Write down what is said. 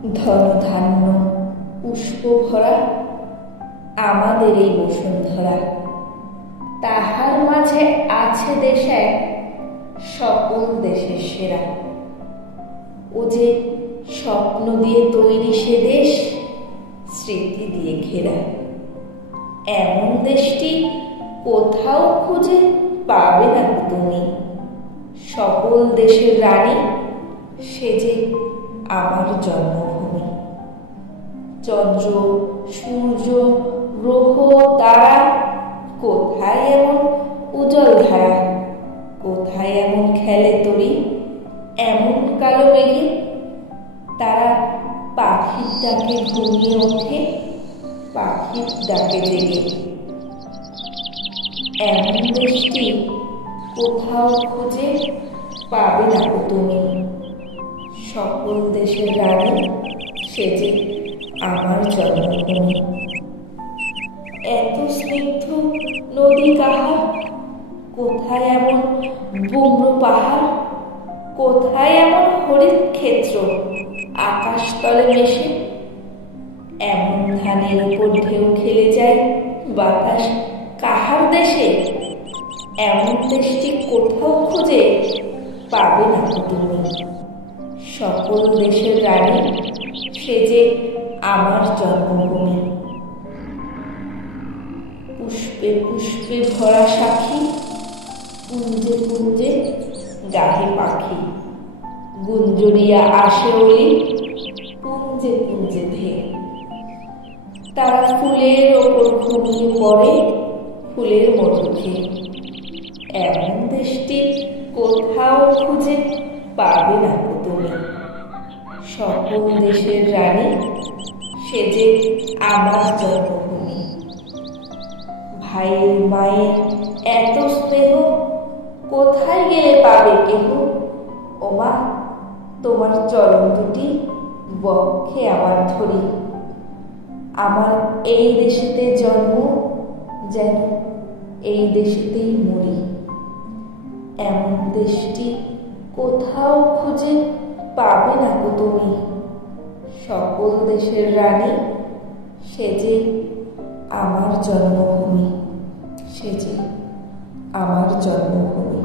ধনধান্য পুষ্প ভরা আমাদের এই বসুন্ধরা, তাহার মাঝে আছে দেশ এক সকল দেশের সেরা। ও যে স্বপ্ন দিয়ে তৈরি সে দেশ, স্মৃতি দিয়ে ঘেরা। এমন দেশটি কোথাও খুঁজে পাবে না তুমি। সকল দেশের রানী সে যে আমার জন্মভূমি। চন্দ্র সূর্য গ্রহ তারা কোথায় এমন উজ্জ্বল ধারা, কোথায় এমন খেলে তরি এমন কালো মেঘে। তারা পাখির ডাকে ঘুমিয়ে ওঠে, পাখির ডাকে জেগে। এমন দেশটি কোথাও খুঁজে পাবে না তুমি। সকল দেশের রানী সে যে আমার জন্মভূমি। এত স্নিগ্ধ নদী কাহার, কোথায় এমন বুম্র পাহাড়, কোথায় এমন হরিৎ ক্ষেত্র আকাশতলে মেশে। এমন ধানের উপর ঢেউ খেলে যায় বাতাস কাহার দেশে। এমন দেশটি কোথাও খুঁজে পাবে না তুমি। সকল দেশের রানী সে যে আমার জন্মভূমি। পুষ্পে পুষ্পে ভরা সাক্ষী, কুঞ্জে কুঞ্জে গাহে পাখি। গুঞ্জরিয়া আসে ওলি, কুঞ্জে কুঞ্জে ধেয়ে। তারা ফুলের ওপর ঘুমিয়ে পড়ে, ফুলের মধু খেয়ে। এমন দেশটি কোথাও খুঁজে পাবে না তুমি। সকল দেশের রানী সে যে আমার জন্মভূমি। ভাইয়ের মায়ের এত স্নেহ কোথায় গেলে পাবে কেহ। ওমা তোমার চরণ দুটি বক্ষে আমার ধরি। আমার এই দেশেতে জন্ম, যেন এই দেশেতেই মরি। এমন দেশটি কোথাও খুঁজে পাবে না তুমি। সকল দেশের রানী সে যে আমার জন্মভূমি, সে যে আমার জন্মভূমি।